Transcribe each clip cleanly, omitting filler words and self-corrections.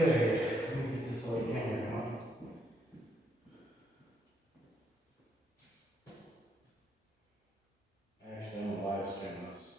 Okay, let me get this light camera out. Actually, I'm live streaming this.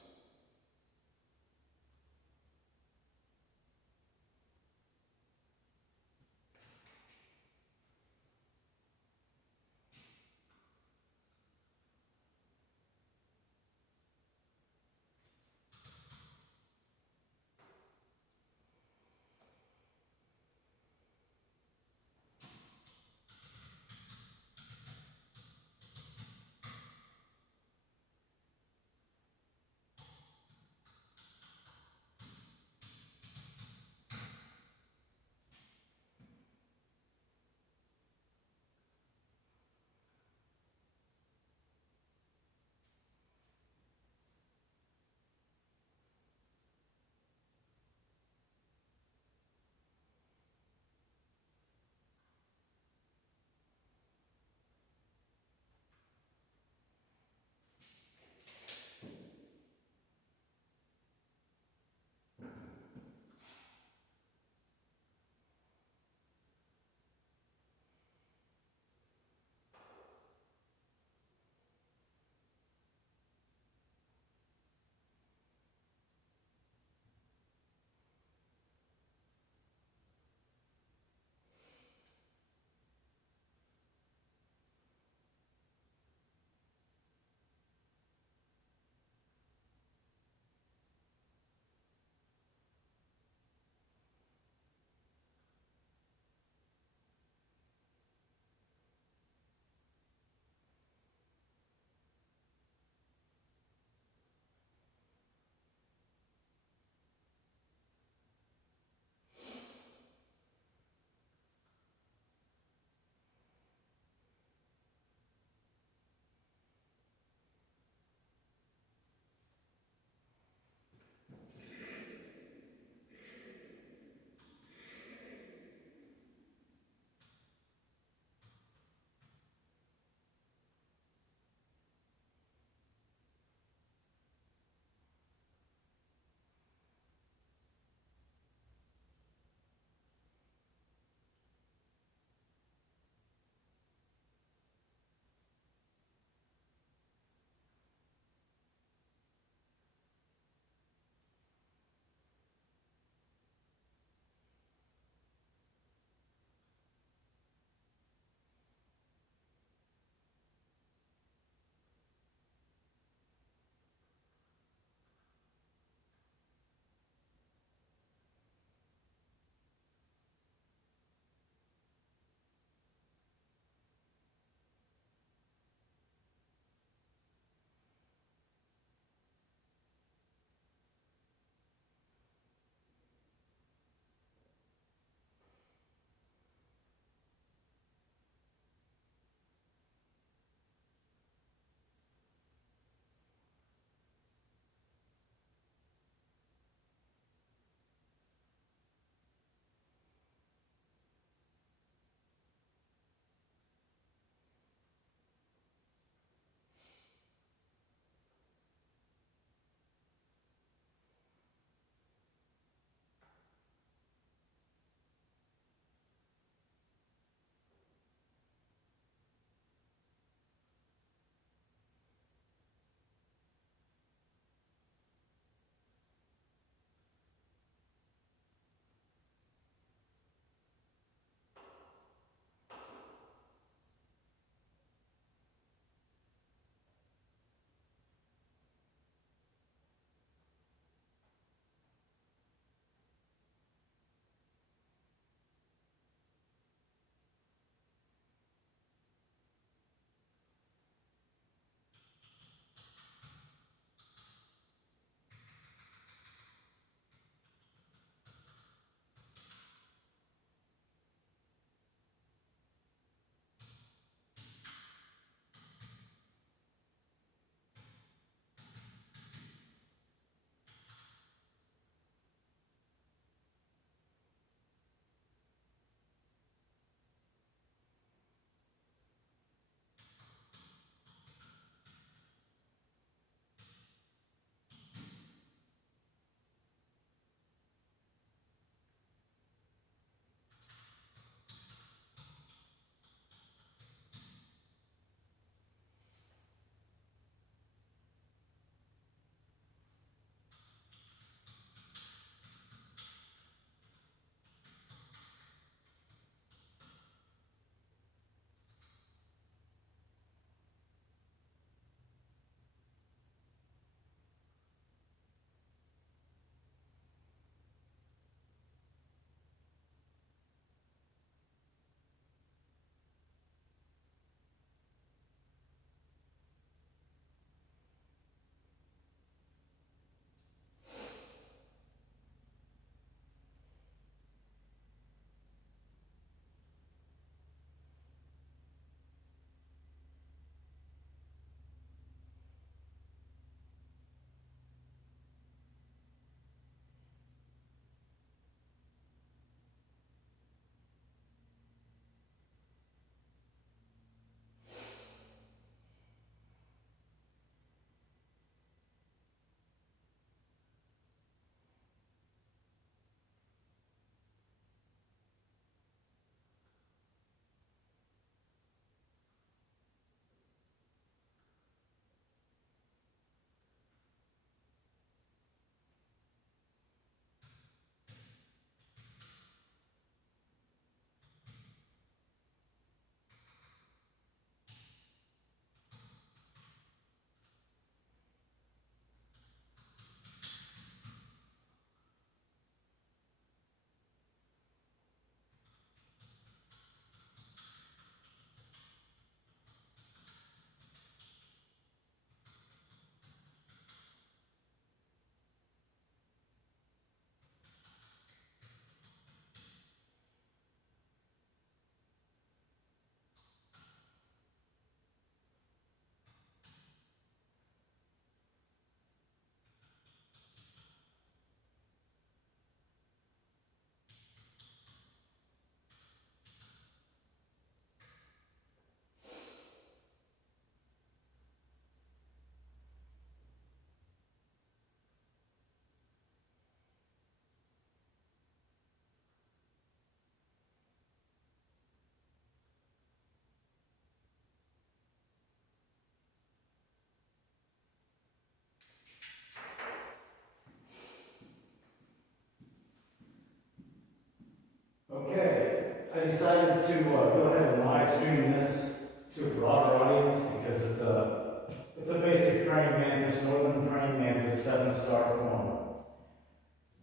decided to go ahead and live stream this to a broader audience because it's a basic praying mantis, northern praying mantis, 7-star form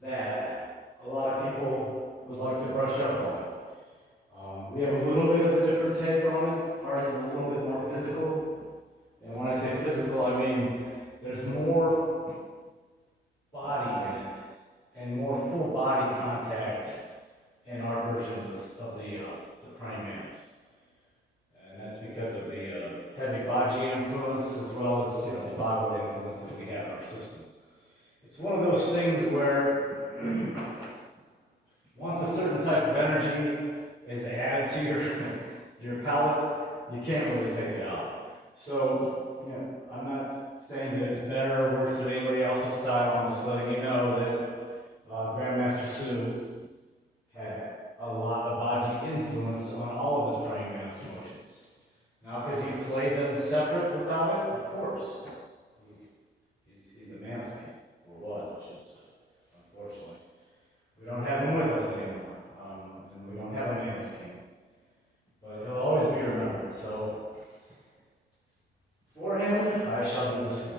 that a lot of people would like to brush up on. We have a little bit of a different take on it. Ours is a little bit more physical. And when I say physical, I mean there's more body in it and more full body contact in our versions of the praying mantis. And that's because of the heavy Baji influence as well as the Bible influence that we have in our system. It's one of those things where once a certain type of energy is added to your palette, you can't really take it out. So, I'm not saying that it's better or worse than anybody else's style. I'm just letting you know that Grandmaster Su had a lot of Baji influence on all of his praying mantis motions. Now, could he play them separate without it? Of course. He's a mantis king, or was, I should say. Unfortunately, we don't have him with us anymore. And we don't have a mantis king. But he'll always be remembered. So, for him, I shall do this one.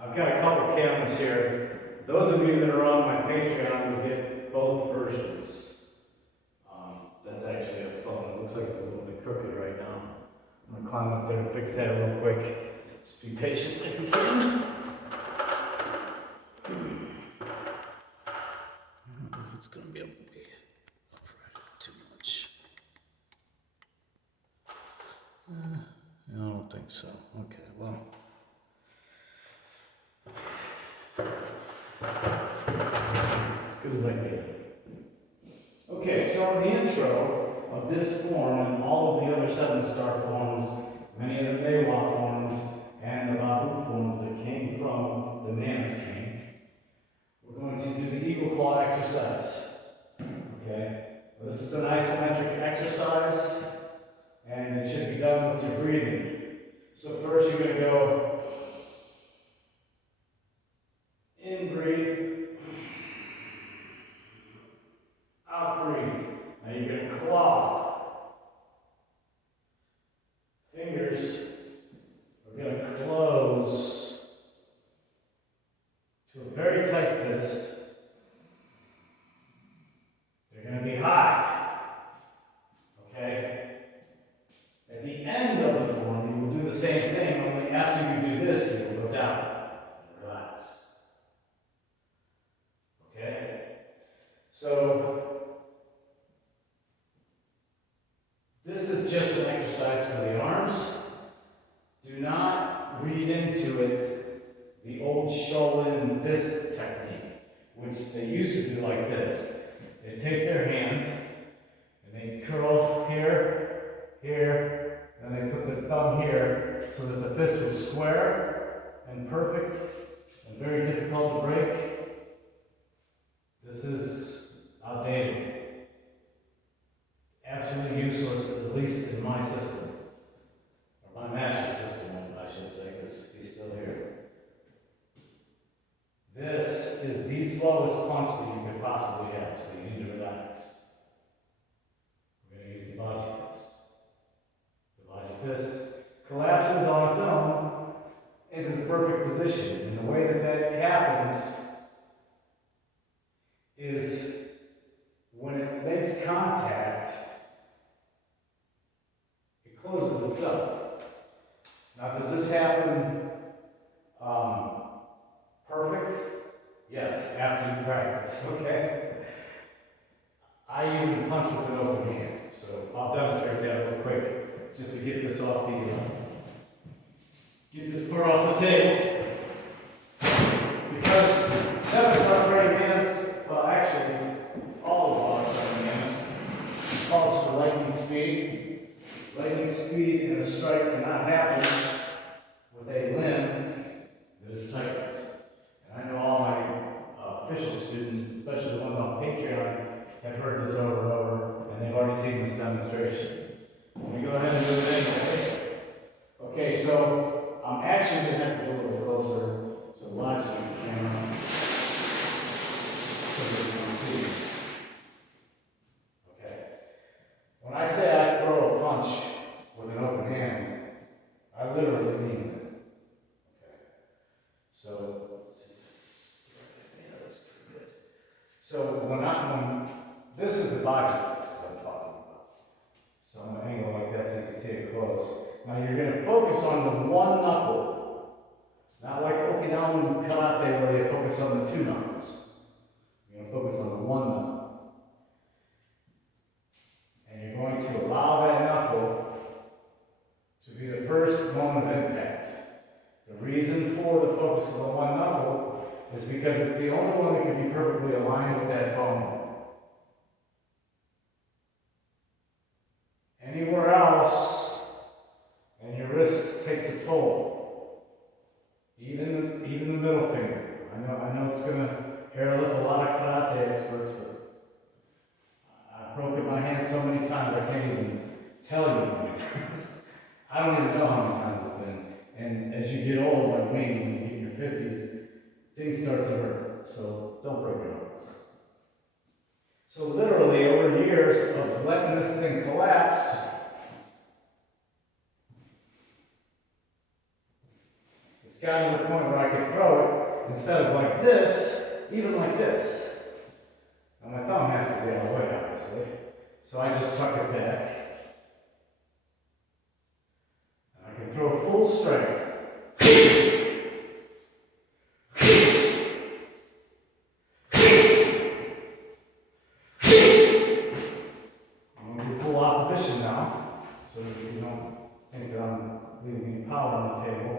I've got a couple canvas here. Those of you that are on my Patreon will get both versions. That's actually a phone. It looks like it's a little bit crooked right now. I'm going to climb up there and fix that real quick. Just be patient if you can. It's going to be able to be upright too much. I don't think so. Okay, well. As good as I can. Okay, so in the intro of this form and all of the other 7-star forms, many of the Dewa forms, and the Babu forms that came from the Mantis King, we're going to do the eagle claw exercise. Okay? This is an isometric exercise, and it should be done with your breathing. So first you're going to go in, breathe, out, breathe. Now you're going to claw. Fingers are going to close to a very tight fist. They're going to be high. Okay? At the end of the form, you will do the same thing, only after you do this, you will go down and relax. Okay? So, this is just an exercise for the arms. Do not read into it the old Shaolin fist technique, which they used to do like this. They take their hand and they curl here, here, and they put the thumb here so that the fist was square and perfect and very difficult to break. This is outdated. Absolutely useless, at least in my system. Or my master's system, I should say, because he's still here. This is the slowest punch that you could possibly have, so you need to relax. We're going to use the Baji fist. The Baji fist collapses on its own into the perfect position. And the way that that happens is when it makes contact, it closes itself. Now, does this happen perfect? Yes, after you practice, okay? I even punch with an open hand, so I'll demonstrate that real quick, just to get this off the, get this part off the table. Because 7-star praying mantis, well actually, all of our praying mantis calls for lightning speed. Lightning speed and a strike cannot happen with a limb that is tight. And I know all my official students, especially the ones on Patreon, have heard this over and over, and they've already seen this demonstration. Let me go ahead and do it anyway. Okay, so I'm actually going to have to go a little closer to the live stream camera so that you can see. This is the body flex that I'm talking about. So I'm going to angle like that so you can see it close. Now you're going to focus on the one knuckle. Not like Okinawan Karate where they focus on the two knuckles. You're going to focus on the one knuckle. And you're going to allow that knuckle to be the first moment of impact. The reason for the focus of the one knuckle is because it's the only one that can be perfectly aligned with that bone. Anywhere else, and your wrist takes a toll. Even the middle finger. I know it's going to hair lip a lot of karate experts, but I've broken my hand so many times I can't even tell you how many times. I don't even know how many times it's been. And as you get old, like me, when you get in your 50s, things start to hurt. So don't break your arms. So literally, over years of letting this thing collapse, it's gotten to the point where I can throw it instead of like this, even like this. Now my thumb has to be out of the way, obviously. So I just tuck it back. And I can throw full strength. So that you don't think that I'm leaving any power on the table.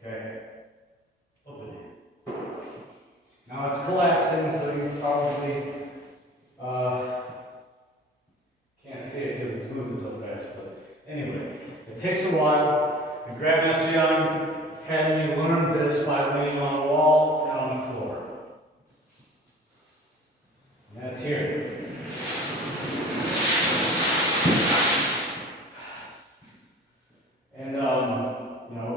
Okay. Open it. Now it's collapsing, so you probably can't see it because it's moving so fast. But anyway, it takes a while. And Grandma Young had me learn this by leaning on the wall and on the floor. And that's here. And you know,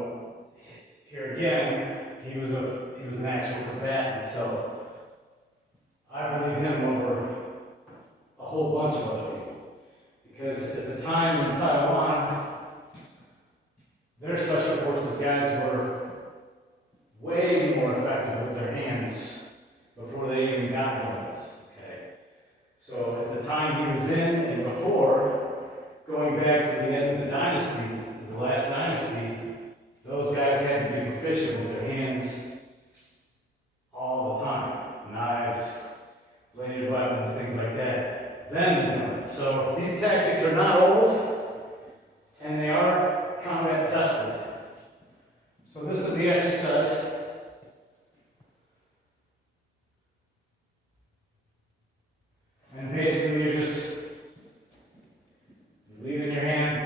here again, he was an actual combatant, so I believe him over a whole bunch of other people. Because at the time in Taiwan, their special forces guys were way more effective with their hands before they even got guns. Okay, so at the time he was in and before, going back to the end of the dynasty. The last dynasty, those guys had to be proficient with their hands all the time. Knives, bladed weapons, things like that. Then, so these tactics are not old, and they are combat tested. So this is the exercise. And basically you're just leaving your hand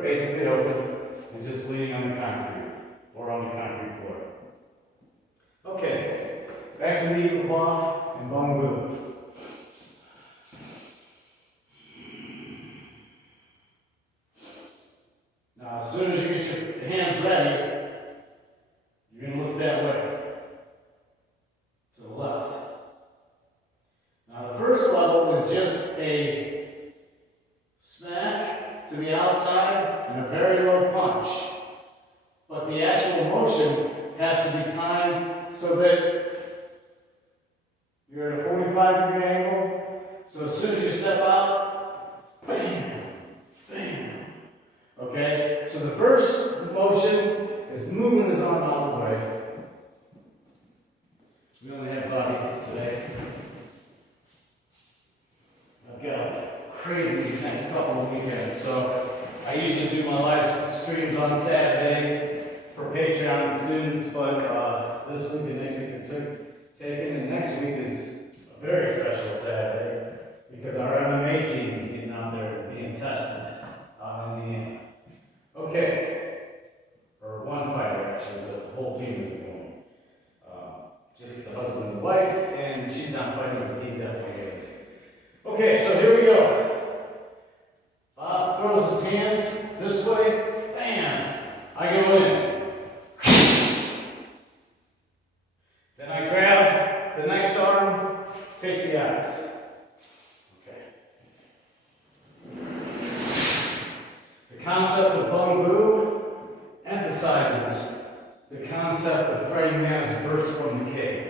basically open and just leaning on the concrete or on the concrete floor. Okay, back to the eagle claw and Bung. Now, as soon as you get your hands ready, you're going to look that way, to the left. Now, the first level is just a smack to the outside and a very low punch. But the actual motion has to be timed so that you're at a 45-degree angle. So as soon as you step out, bam, bam. Okay? So the first motion is moving his arm out of the way. We only have body today. I've got a crazy next couple of weekends, so I usually do my live streams on Saturday for Patreon students, but this week and next week are taken, and next week is a very special Saturday because our MMA team is getting out there and being tested out in Indiana. Okay, or one fighter actually, the whole team isn't going. Just the husband and the wife, and she's not fighting, but he definitely is. Okay, so here we go. Bob throws his hands this way, bam, I go in. Then I grab the next arm, take the eyes. Okay. The concept of Bung emphasizes the concept of praying man's burst from the cave.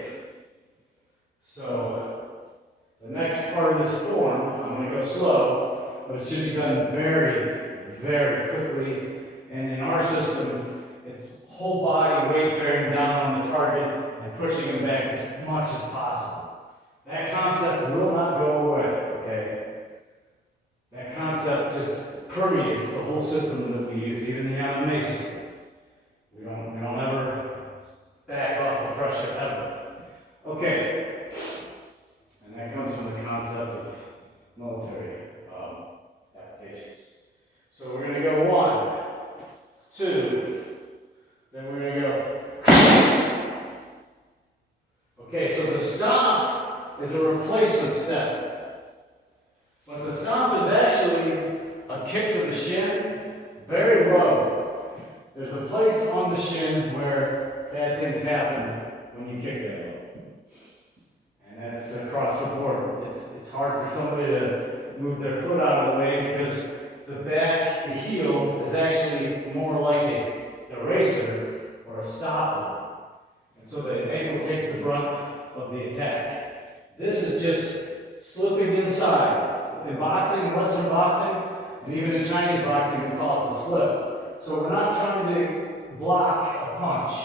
next part of this form, I'm going to go slow, but it should be done very, very quickly. And in our system, it's whole body weight bearing down on the target and pushing him back as much as possible. That concept will not go away, okay? That concept just permeates the whole system that we use, even the MMA system. We don't ever back off the pressure ever. Okay. And that comes from the concept of military applications. So we're going to go 1, 2, then we're going to go. Okay, so the stomp is a replacement step. But the stomp is actually a kick to the shin, very low. There's a place on the shin where bad things happen when you kick that low. And that's across the board. It's hard for somebody to move their foot out of the way because the back, the heel, is actually more like a eraser or a stopper. And so the ankle takes the brunt of the attack. This is just slipping inside. In boxing, Western boxing, and even in Chinese boxing, we call it the slip. So we're not trying to block a punch.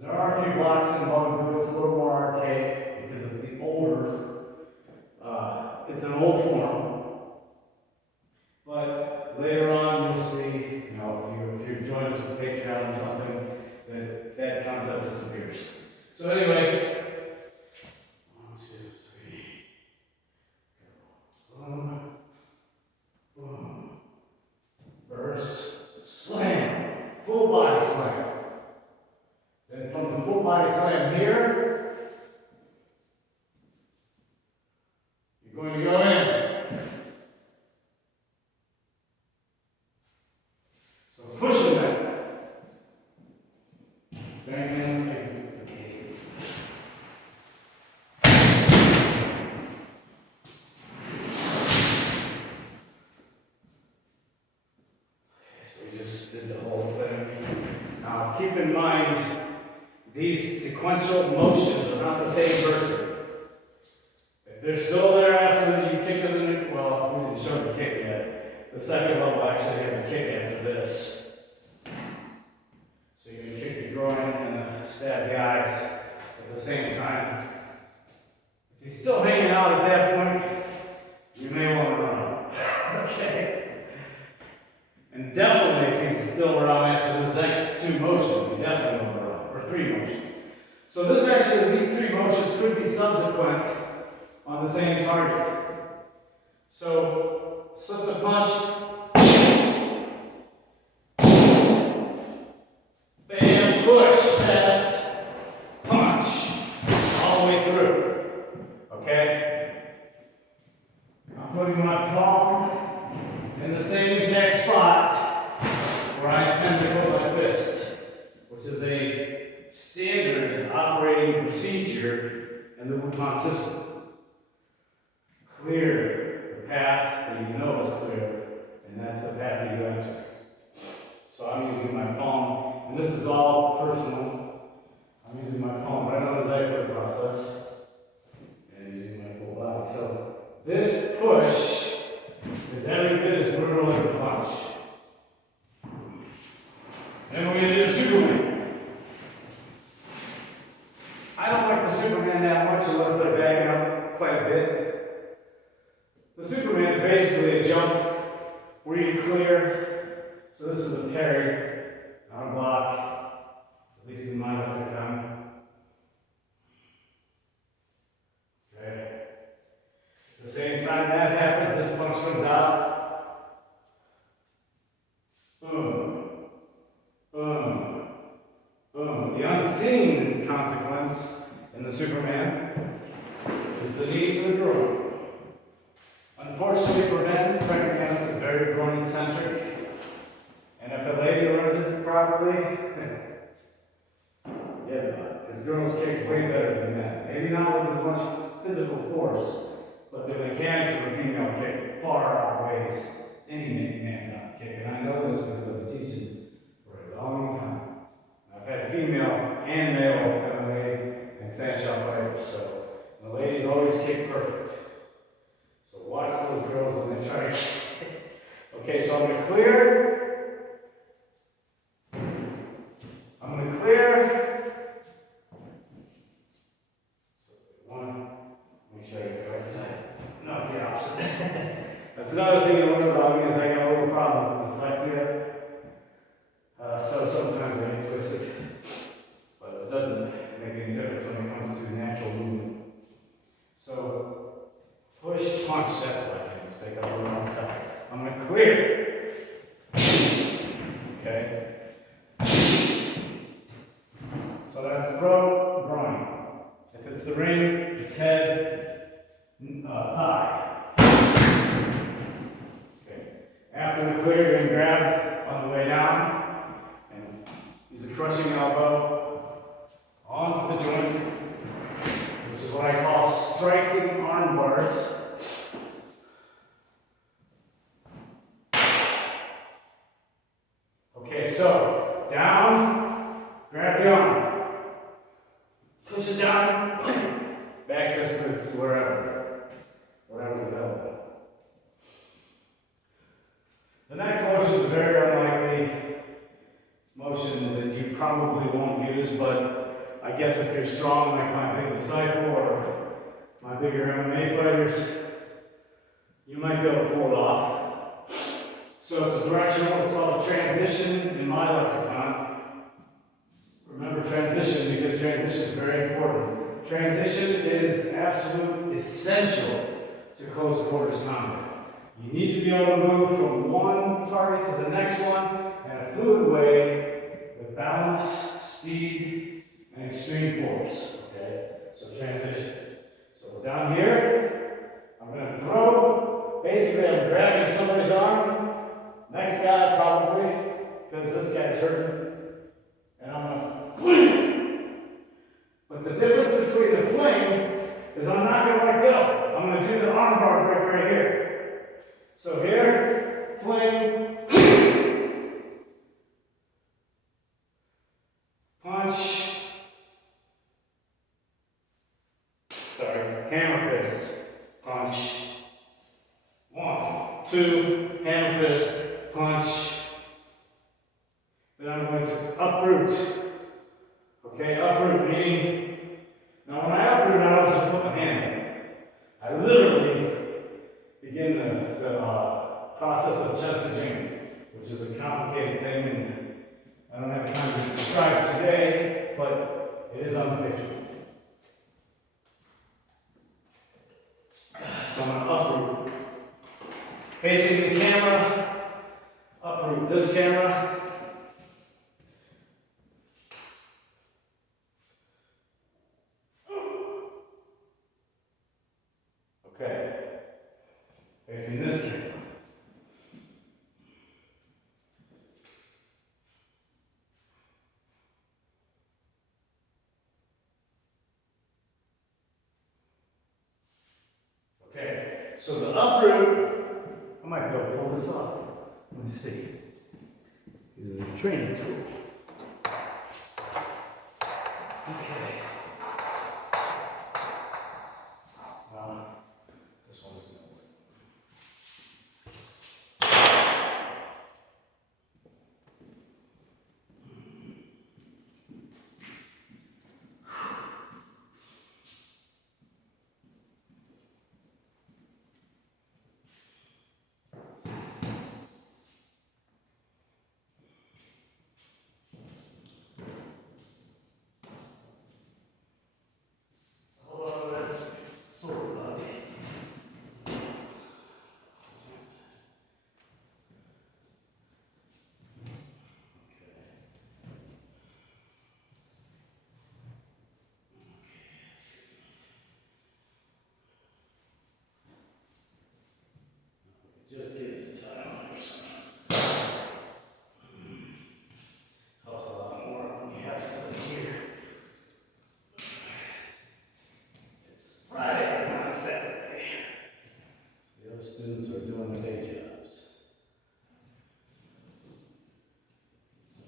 There are a few blocks in Bung, it's a little more archaic because it's the older, it's an old form. But later on, you'll see, if you join us with Patreon or something, that concept disappears. So anyway, 1, 2, 3, boom, boom, burst, slam, full body slam. Then from the full body slam here, you're going to go in. So pushing that. Bang in spaces. So we just did the whole thing. Now keep in mind, these sequential motions are not the same person. If they're still there after you kick them in, well, we didn't show the kick yet. The second level actually has a kick after this. So you're going to kick the groin and stab the eyes at the same time. If he's still hanging out at that point, you may want to run. Okay? And definitely if he's still around after this next 2 motions, you definitely want to run. Or 3 motions. So these 3 motions could be subsequent on the same target. So slip the punch, bam, push, test, punch, all the way through. Okay? I'm putting my palm in the same exact spot where I intend to put my fist, which is a standard operating procedure in the Wukong system. Clear the path that you know is clear, and that's the path that you enter. So I'm using my palm, and this is all personal. I'm using my palm right on the xiphoid process, and using my full body. So this push is every bit as brutal as the punch. Then we're going to do Superman. I don't like the Superman that much unless they're backing up quite a bit. The Superman is basically a jump where you clear. So this is a parry, not a block, at least in my lexicon. Okay. At the same time that happens, this punch comes out. Boom. Boom. Boom. The unseen consequence in the Superman is the knee to the groin. Unfortunately for men, Precarious is very groin-centric, and if a lady runs it properly, yeah, because girls kick way better than men. Maybe not with as much physical force, but the mechanics of a female kick far outweighs any man's kick, and I know this because I've been teaching for a long time. I've had female and male MMA and sand shot fighters, so the ladies always kick perfect. girls when they try to. Okay, so I'm going to clear. I'm going to clear. So one, make sure I get the right side. No, it's the opposite. That's another thing to learn about me is I got a little problem with dyslexia. So sometimes I get twisted. But it doesn't make any difference when it comes to natural movement. So push, punch, that's what I made a mistake. I was on the wrong side. I'm going to clear. Okay. So that's throat, groin. If it's the ring, it's head, thigh. Okay. After the clear, you're going to grab on the way down and use a crushing elbow onto the joint, which is what I call striking arm bars. Okay, so down, grab the arm, push it down, back fist to wherever's available. The next motion is a very unlikely motion that you probably won't use, but I guess if you're strong like my big disciple or my bigger MMA fighters, you might be able to pull it off. So it's a directional, it's called a transition in my lexicon. Remember transition because transition is very important. Transition is absolute essential to close quarters combat. You need to be able to move from one target to the next one in a fluid way with balance, speed, and extreme force. Okay? So transition. So we're down here. I'm going to throw. Basically, I'm grabbing somebody's arm. Next guy probably, because this guy's hurting. And I'm going to fling. But the difference between the fling is I'm not going to let go. I'm going to do the arm bar break right here. So here, fling, punch, hammer fist, punch, 1, 2, hammer fist, punch. Then I'm going to uproot. Okay, uproot meaning, now when I uproot, I don't just put my hand in. I literally begin the process of chensaging, which is a complicated thing, and I don't have time to describe today, but it is on the picture. So I'm going to uproot. Facing the camera, uproot this camera. Okay. Facing this camera. Okay, so the uproot, I might be able to pull this off. Let me see. Using a training tool. Okay. This one's going to work. Just give it time on your side. Helps a lot more when you have something here. It's Friday, not Saturday. So the other students are doing their day jobs.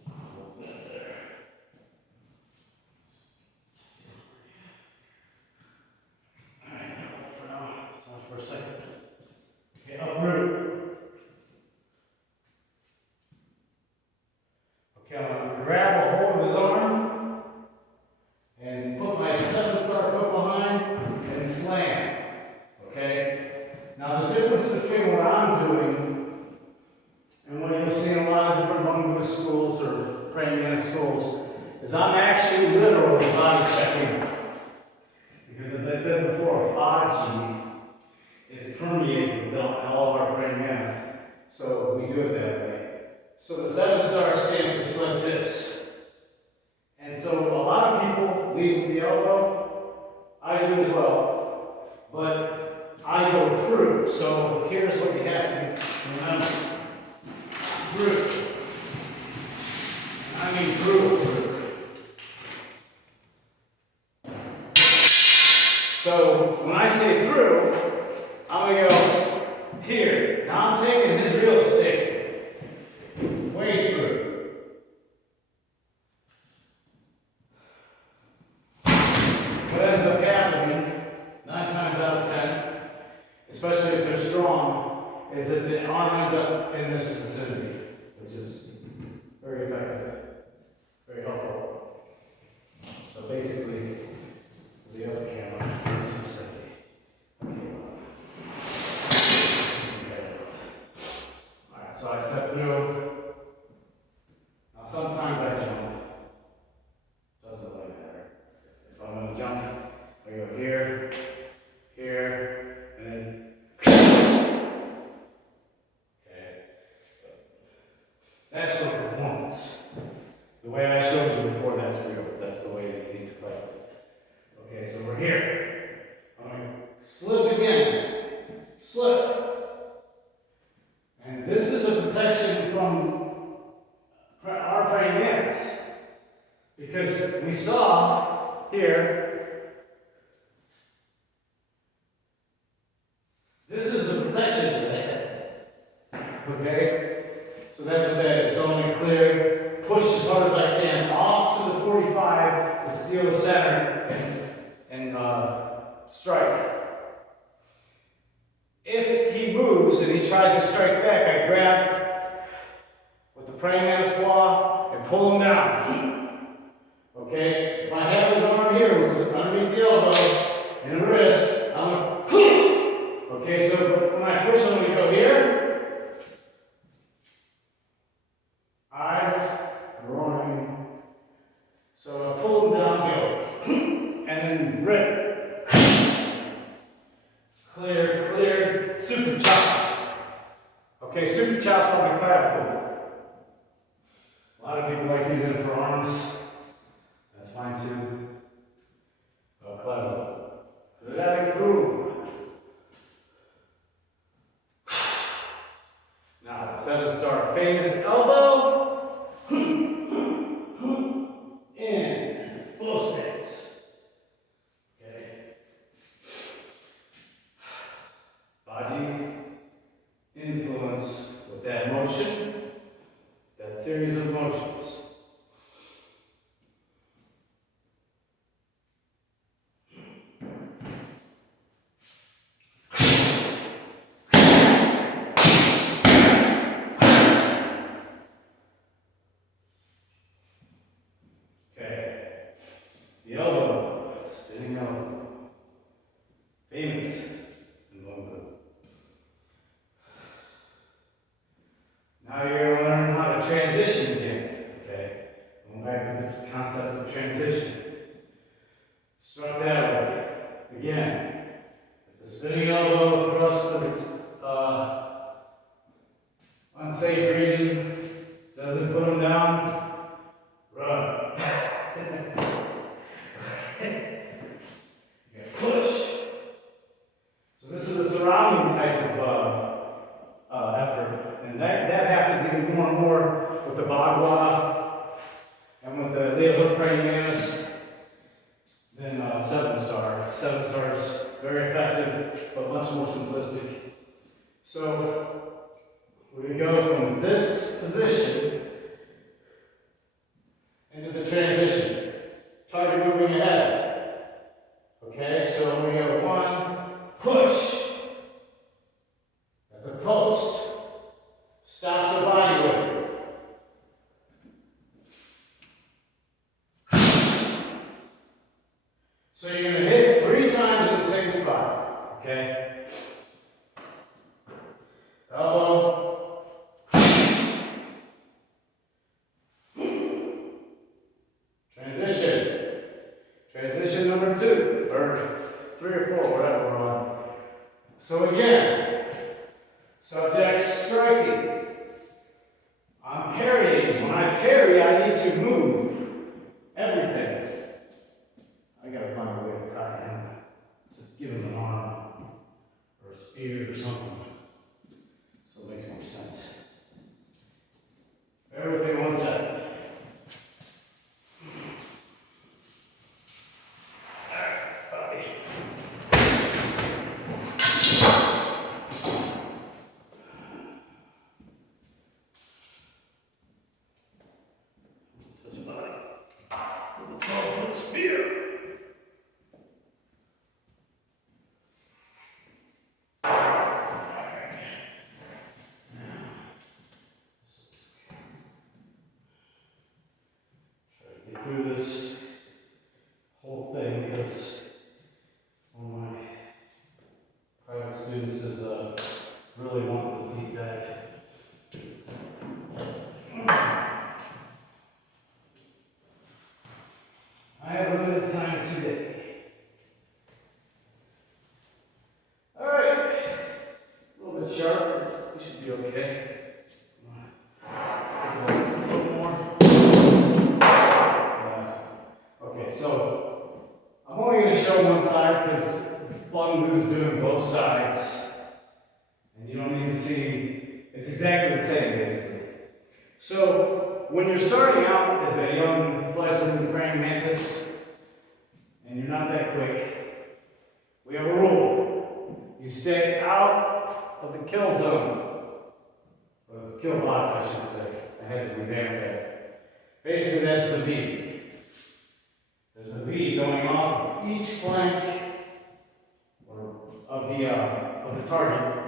Hold that there. Alright, for now, it's on for a second. Okay, uproot. Okay, I'm going to grab a hold of his arm and put my 7-star foot behind and slam. Okay? Now the difference between what I'm doing and what you'll see in a lot of different Bung schools or praying mantis schools is I'm actually literally body checking. Because as I said before, body is permeated with all of our praying mantis. So we do it that way. So the 7-star stance is like this. And so a lot of people lead with the elbow. I do as well. But I go through. So here's what you have to remember. Through. I mean through. So when I say through, I'm going to go here. Now I'm taking his real estate. Way through. What ends up happening, 9 times out of 10, especially if they're strong, is that the arm ends up in this vicinity, which is very effective, very helpful. So basically, the other camera, this is steady. Alright, so I step through. Now sometimes I jump. Doesn't really matter. If I'm going to jump, I go here, here, and then. Okay. That's for performance. The way I showed you before, that's real. That's the way that you need to fight. Okay, so we're here. I'm going to slip again. Slip. And this is a protection from our praying mantis. Because we saw here, this is the protection of the head. Okay? So that's what that is. So I'm going to clear, push as hard as I can off to the 45 to steal the center and strike. If he moves and he tries to strike back, I grab with the praying mantis claw and pull him down. Okay? If I have his arm here, which is underneath the elbow and the wrist, I'm going to push. Okay, so when I push, I'm going to go here. Eyes roaring. So I pull him down, go. And then rip. Clear, clear, super chop. Okay, super chops on the clavicle. A lot of people like using it for arms. That's fine too. Clavicle. Clavicle. Now, the 7-star famous elbow. In. Flow stance. Okay. Body influence with that motion, that series of motions. Okay. The elbow, spinning elbow. Famous in Bung. Now you're going to learn how to transition again. Okay? Going back to the concept of transition. Struck that way. Again, it's a spinning elbow thrust to the unsafe region. Doesn't put them down. Run. Push. So this is a surrounding type of effort, and that happens even more and more with the bagua and with the Leo praying mantis than 7-star. 7-star is very effective, but much more simplistic. So we go from this position into the transition. Target moving ahead. Okay, so we go 1, push. That's elbow, transition. Transition number 2, or 3 or 4, whatever we're on. So again, subject striking. I'm parrying. When I parry, I need to move everything. I gotta find a way to tie him. To give him an arm or a spear or something. So it makes more sense. Bear with me 1 second. Through this whole thing because one of my private students is really wanting this deep dive. I have a limited time today. All right, a little bit sharp. We should be okay. Just a little more. Okay, so I'm only going to show one side because Bung is doing both sides. And you don't need to see, it's exactly the same basically. So when you're starting out as a young fledgling praying mantis, and you're not that quick, we have a rule. You stay out of the kill zone. Or the kill box, I should say. I had to revamp that. Basically, that's the V. There's a V going off of each flank of the target,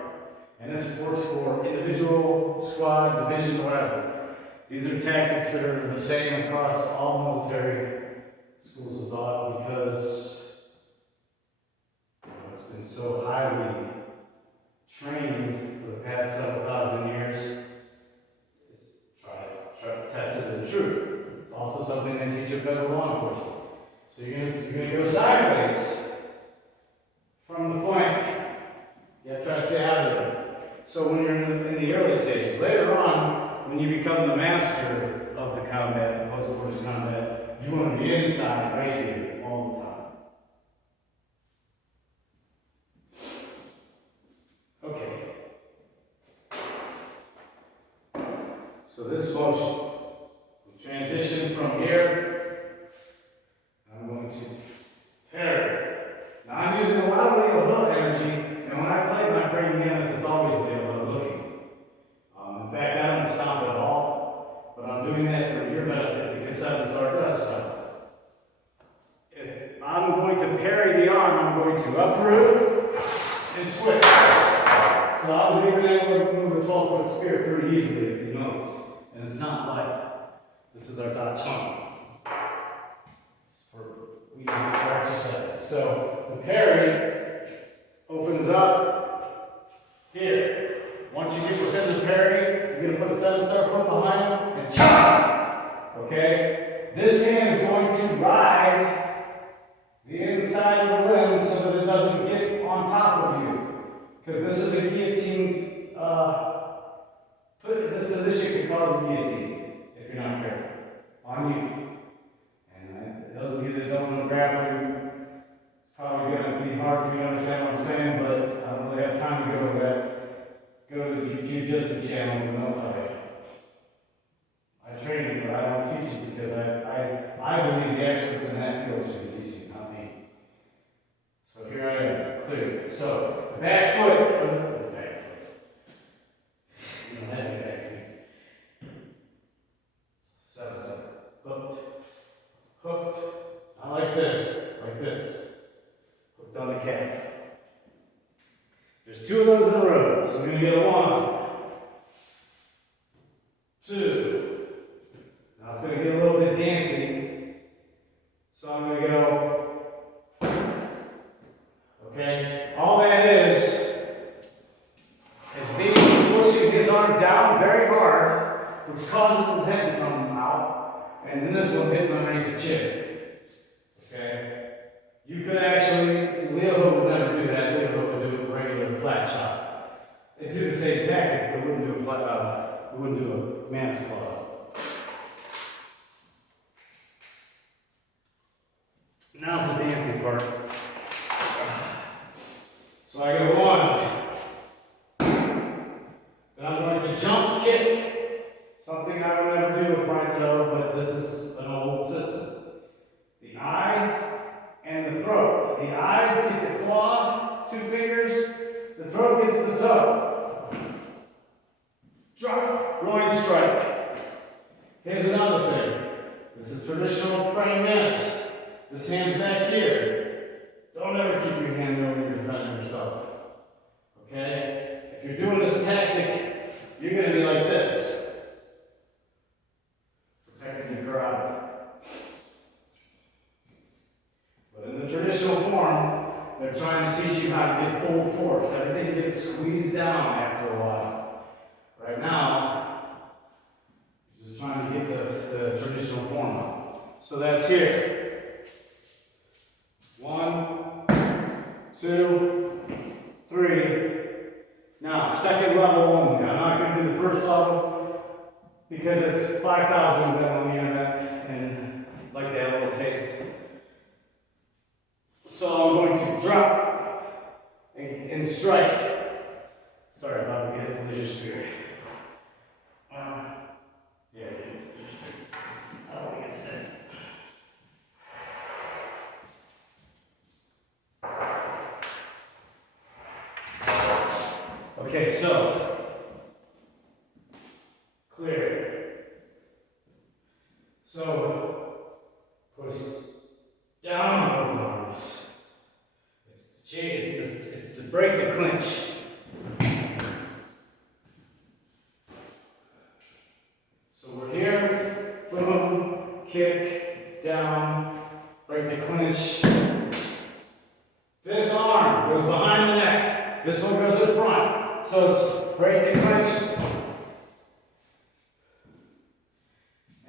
and this works for individual, squad, division, whatever. These are tactics that are the same across all military schools of thought because it's been so highly trained for the past several thousand years. It's try to test it in truth. It's also something they teach in federal law enforcement. So you're gonna go sideways from the flank. You have to try to stay out of there. So when you're in the early stages, later on, when you become the master of the combat, the post-course combat, you want to be inside right here all the time. Okay. So this motion will transition from here. I'm going to parry. Now I'm using a lot of legal hook energy, and when I play my praying mantis, it's always legal hook looking. In fact, I don't stop at all, but I'm doing that for your benefit because 7-star does stop. If I'm going to parry the arm, I'm going to uproot and twist. So I was even able to move a 12-foot spear pretty easily, if you notice. And it's not light. This is our dot chunk. We use it for exercise. So the parry opens up here. Once you get within the parry, you're going to put a 7-star foot behind him and chop. Okay? This hand is going to ride the inside of the limb so that it doesn't get on top of you. Because this is a guillotine. This position can cause a guillotine if you're not careful on you. Those of you that don't know grappling, it's probably going to be hard for you to understand what I'm saying, but I don't really have time to go over that. Go to the jiu-jitsu channels and they'll tell you. I train it, but I don't teach it because I believe the experts in that field should be teaching, not me. So here I am, clear. So the back foot, you don't have any back feet. 7-7. Hooked, not like this, hooked on the calf. There's 2 of those in a row, so we're going to get a 1, 2. Now it's going to get a little bit dancey, so I'm going to go, okay, all that is being pushed arm down very hard, which causes his head to come out, and then this one hit underneath the chin. Okay? You could actually, Leo Hook would never do that. Leo Hook would do a regular flat shot. They do the same tactic, but wouldn't do a flat, wouldn't do a man's club. Now's the dancing part. So I go 1. Then I'm going to jump kick. Something I would never do with my toe, but this is an old system. The eye and the throat. The eyes get the claw, 2 fingers. The throat gets the toe. Drop, groin strike. Here's another thing. This is traditional praying mantis. This hand's back here. Don't ever keep your hand over your defending yourself. Okay? If you're doing this tactic, you're going to be like this. Protecting your garage. But in the traditional form, they're trying to teach you how to get full force. Everything gets squeezed down after a while. Right now, you're just trying to get the traditional form up. So that's here. 1, 2, 3. Now, second level only. I'm not going to do the first level because it's 5,000 of them on the internet and I'd like to have a little taste. So I'm going to drop and strike. Sorry about the collision spirit. Yeah, I don't want to get sick. Okay, so clear. So push down on both arms. It's to break the clinch. So we're here, boom, kick, down, break the clinch. This arm goes behind the neck. This one goes in front. So it's break the clinch.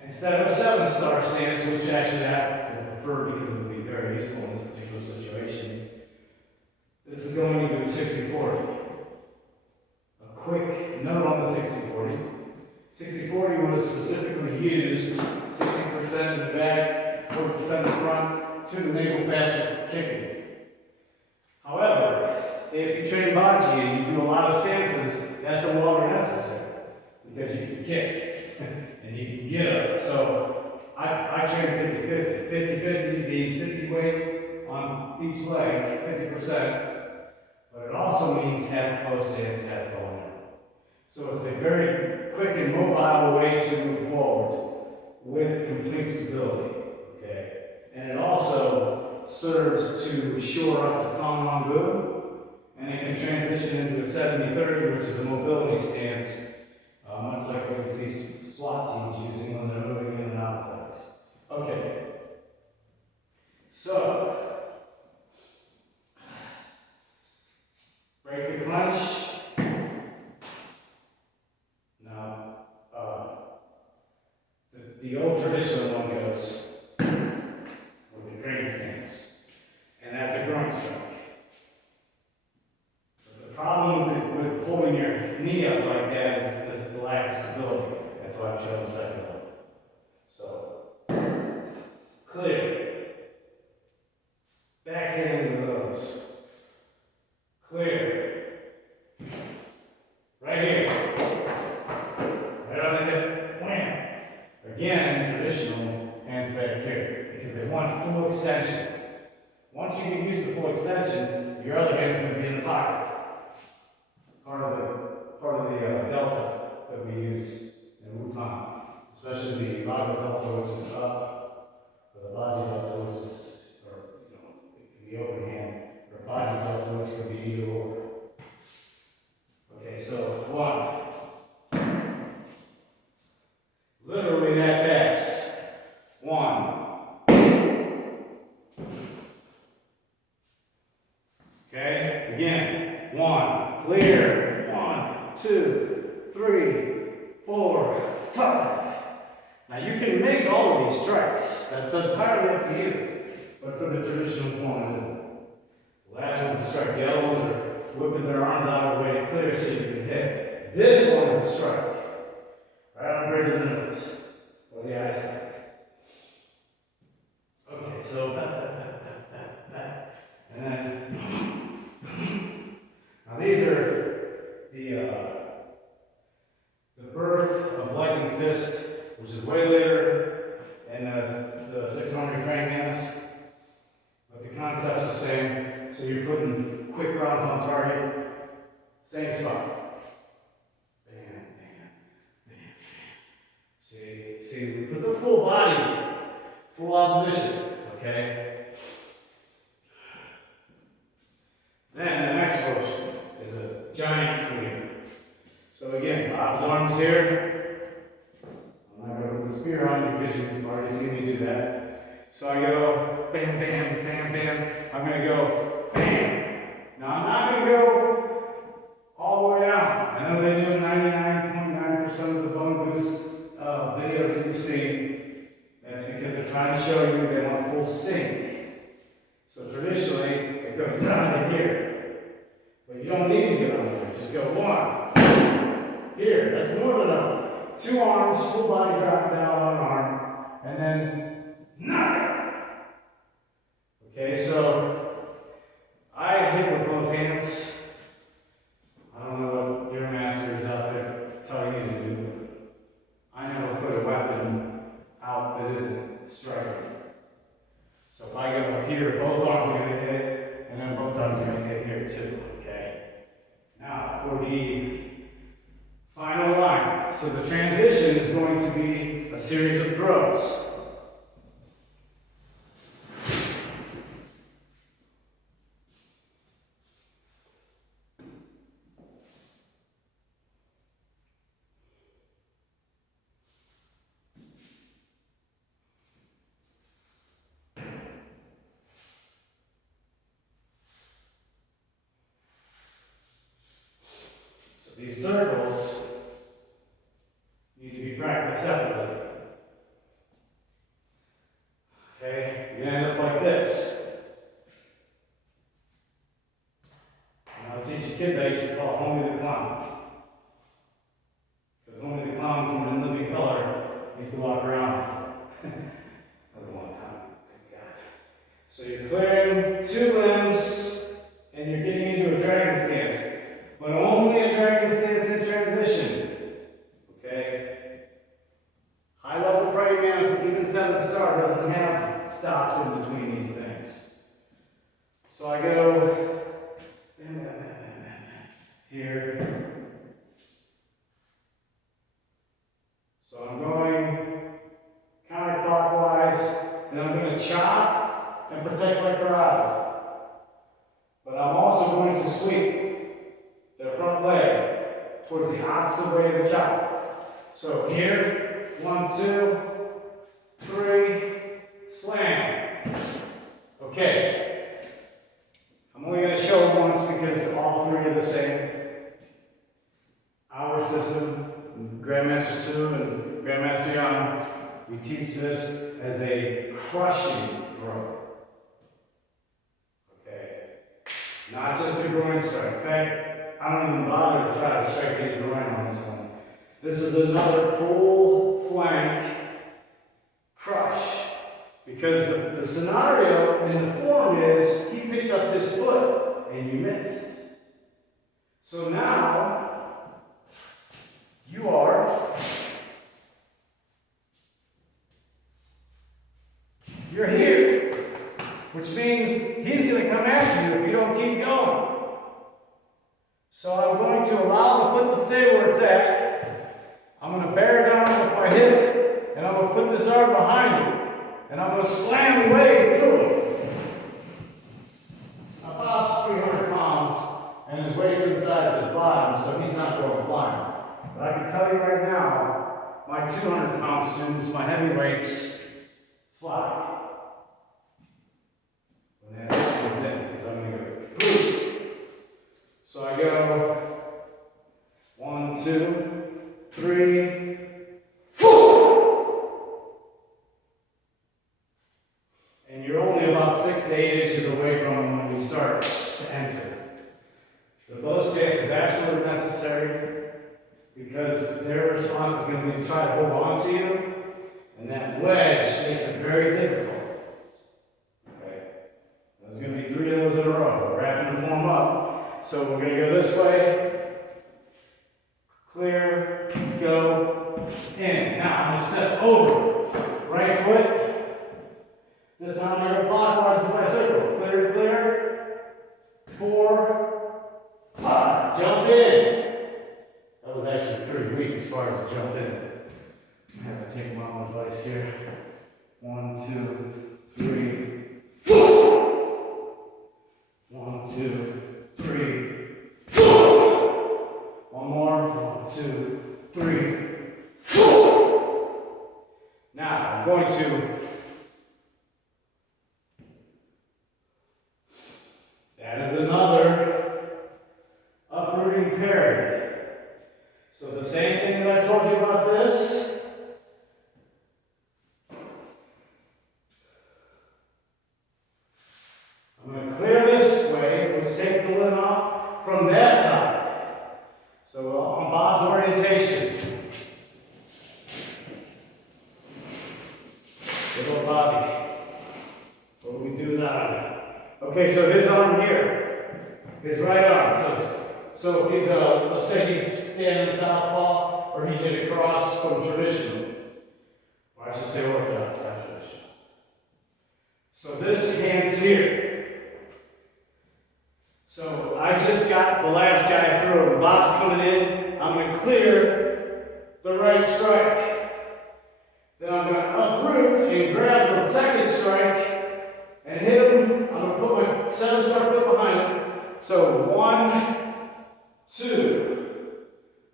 Instead of a 7-star stance, which actually I would prefer because it would be very useful in this particular situation, this is going into a 60-40. A quick note on the 60-40. 60-40 was specifically used, 60% in the back, 40% in the front, to enable faster kicking. However, if you train Baji and you do a lot of stances, that's no longer necessary because you can kick and you can get up. So I train 50-50. 50-50 means 50 weight on each leg, 50%, but it also means half close stance, half going in. So it's a very quick and mobile way to move forward with complete stability. Okay, and it also serves to shore up the tongue on boom. And it can transition into a 70-30, which is a mobility stance, much like what we see SWAT teams using when they're moving in and out of things. Okay. So, break the clinch. Now, the old traditional one goes with the crane stance, and that's a groin strike. The problem with holding your knee up like that is the lack of stability. That's why I've shown the second one. So, clear. Backhand into those. Clear. Right here. Right on the hip. Wham. Again, traditional, hands back here. Because they want full extension. Once you get used to full extension, your other hand's going to be in the pocket. Part of the delta that we use in Wutan, especially the Lago delta, which is up, or the Baji delta, which is, or it can be open hand, or Baji delta, which could be either or. Okay, so 1. Literally that fast. 1. Okay, again. 1. Clear. 1, 2, 3, 4, 5. Now you can make all of these strikes. That's entirely up to you. But for the traditional form, it isn't. The last one's to strike. The other ones are whipping their arms out of the way to clear so you can hit. This one is the strike. Right on the bridge of the nose. Or the eye side. Okay, so and then now these are the birth of lightning fist, which is way later in the 600 grand Mantis, but the concept's the same. So you're putting quick rounds on target, same spot. Bam, bam, bam, bam. See, we put the full body, full opposition, okay? Then the next portion is a giant clear. So again, Bob's arms here. I'm not going to put the spear on you because you've already seen me do that. So I go bam, bam, bam, bam. I'm going to go bam. Now I'm not going to go all the way down. I know they do 99.9% of the Bung boost videos that you've seen. That's because they're trying to show you they want full sync. So traditionally, it goes down to here. But you don't need to get on there. Just go 1. Here, that's more than enough. 2 arms, full body drop down on an arm, and then knock. Okay, so I hit with both hands. I don't know what your masters out there tell you to do, but I never put a weapon out that isn't striking. So if I go here, both arms are going to hit, and then both arms are going to hit here too, okay? Now, for the final line. So the transition is going to be a series of throws. So these circles need to be practiced separately. Okay, you're going to end up like this. When I was teaching kids, I used to call Homie the Clown. Because Homie the Clown from In Living Color used to walk around. That was a long time. Good God. So you're clearing 2 limbs and you're getting into a dragon stance. But only a dragon stance in transition. Okay? High level praying mantis, even 7-star, doesn't have stops in between these things. So I go here. So I'm going counterclockwise, and I'm going to chop and protect my crowd. But I'm also going to sweep their front leg towards the opposite way of the chop. So here, 1, 2, 3, slam. Okay. I'm only going to show it once because all 3 are the same. Our system, Grandmaster Sue and Grandmaster Young, we teach this as a crushing throw. Okay. Not just a groin strike. In fact, I don't even bother to try to strike the groin on this one. This is another full flank crush. Because the scenario in the form is he picked up his foot and you missed. So now you you're here. Which means he's going to come after you if you don't keep going. So I'm going to allow the foot to stay where it's at. I'm going to bear down with my hip, and I'm going to put this arm behind it. And I'm going to slam way through it. Now Bob's 300 pounds, and his weight's inside the bottom, so he's not going flying. But I can tell you right now, my 200-pound students, my heavyweights, fly. When that goes in, because I'm going to go boom. So I go 1, 2, 3, 4. And you're only about 6 to 8 inches away from them when you start to enter. The bow stance is absolutely necessary because their response is going to be to try to hold on to you, and that wedge makes it very difficult. Okay? There's going to be 3 of those in a row. We're having to form up. So we're going to go this way. Clear, go, in. Now I'm going to step over. Right foot. This time I'm going to clockwise with my circle. Clear, clear. 4, 5. Jump in. That was actually pretty weak as far as the jump in. I have to take my own advice here. 1, 2, 3, 4. 1, 2, 3, 4. One more. 1, 2, 3, 4. Now I'm going to. That is another uprooting parry. So the same thing that I told you about this. I'm going to clear this way, which takes the limb off from that side. So on Bob's orientation. Good old Bobby. What do we do with that arm? Okay, so his arm here, his right arm. So if he's let's say he's standing southpaw, or he did a cross from traditional, or I should say orthodox, not traditional. So this hand's here. So I just got the last guy through. Bob's coming in. I'm going to clear the right strike. Then I'm going to uproot and grab the second strike and hit him. I'm going to put my 7-star foot behind him. So 1, 2.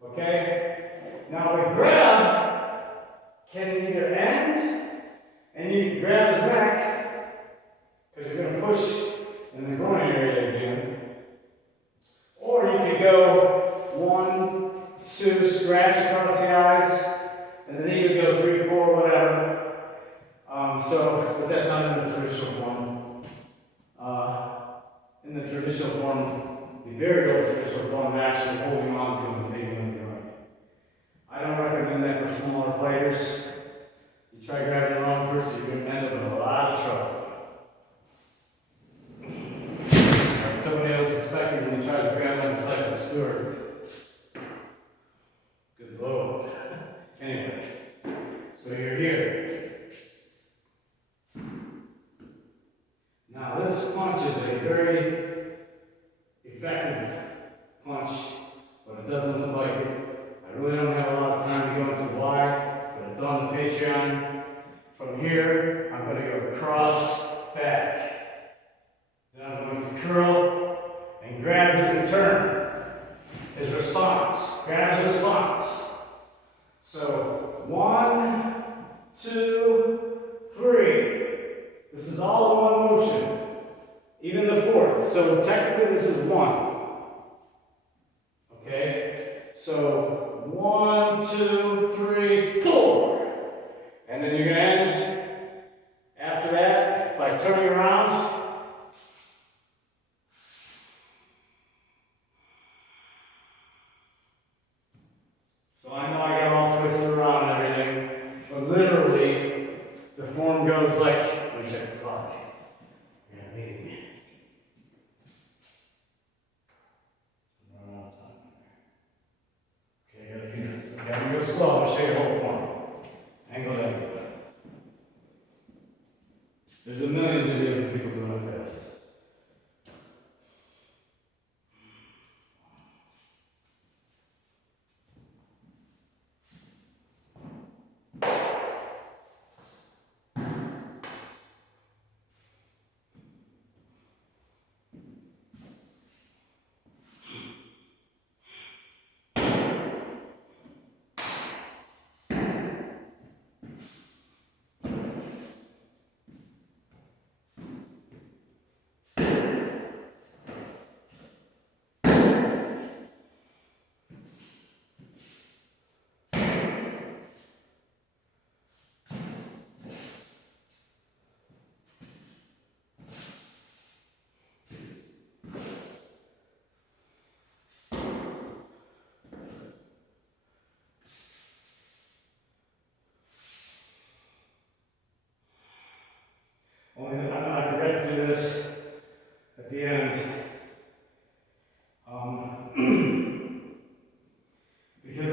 Okay? Now the grab can either end, and you can grab his neck, because you're going to push in the groin area again. Or you could go 1, 2, scratch across the eyes, and then you would go 3, 4, whatever. But that's not in the traditional form. In the traditional form, the very old traditional form, actually holding on to him and being in the groin. I don't recommend that for smaller fighters. You try grabbing the wrong person, you're going to end up in a lot of trouble. Right, somebody else suspected when you try to grab my disciple Stewart. Good Lord. Anyway, so you're here. Now this punch is a very effective punch, but it doesn't look like it. I really don't have a lot of time to go into why, but it's on the Patreon. From here, I'm going to go cross back. Then I'm going to curl and grab his return, his response. Grab his response. So 1, 2, 3. This is all in one motion. Even the 4th. So technically this is 1. Okay? So 1, 2, 3, 4. And then you're going to end after that by turning around. So I know I got all twisted around and everything, but literally the form goes like, let me check the clock. We're going to meeting. I'm running out of time. Okay, I got a few minutes. Okay, I'm going to go slow. I'm going to show you the whole form. Angle to angle. There's a million videos of people doing it fast.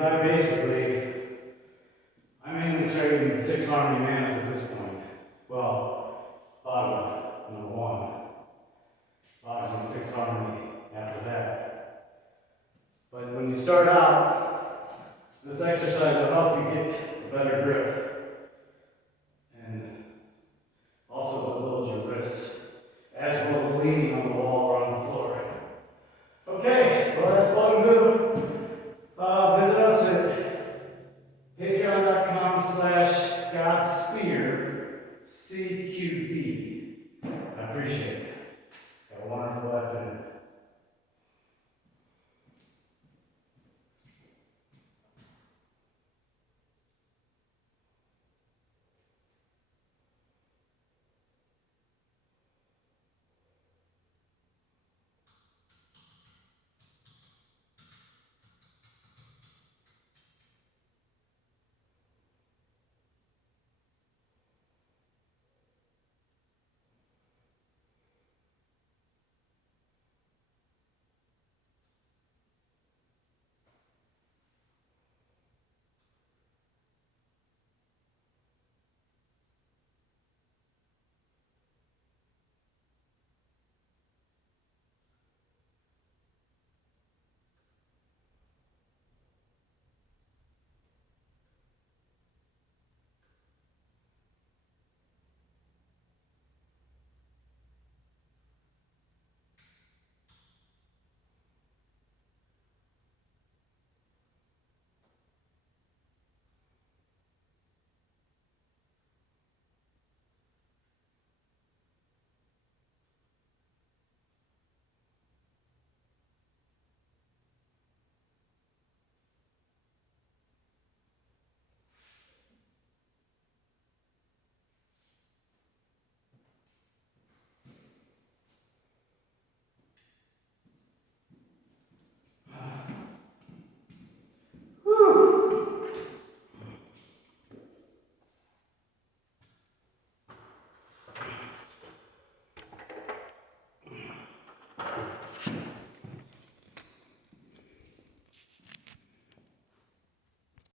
I'm mainly trading 6 harmony manas at this point. Well, bottom number 1. Bottom 6 harmony after that. But when you start out, this exercise will help you get a better grip. And also will build your wrists, as well as leaning on the wall or on the floor. Okay, well that's Bung. Visit us at patreon.com/GodSpear CQB. I appreciate it. Have a wonderful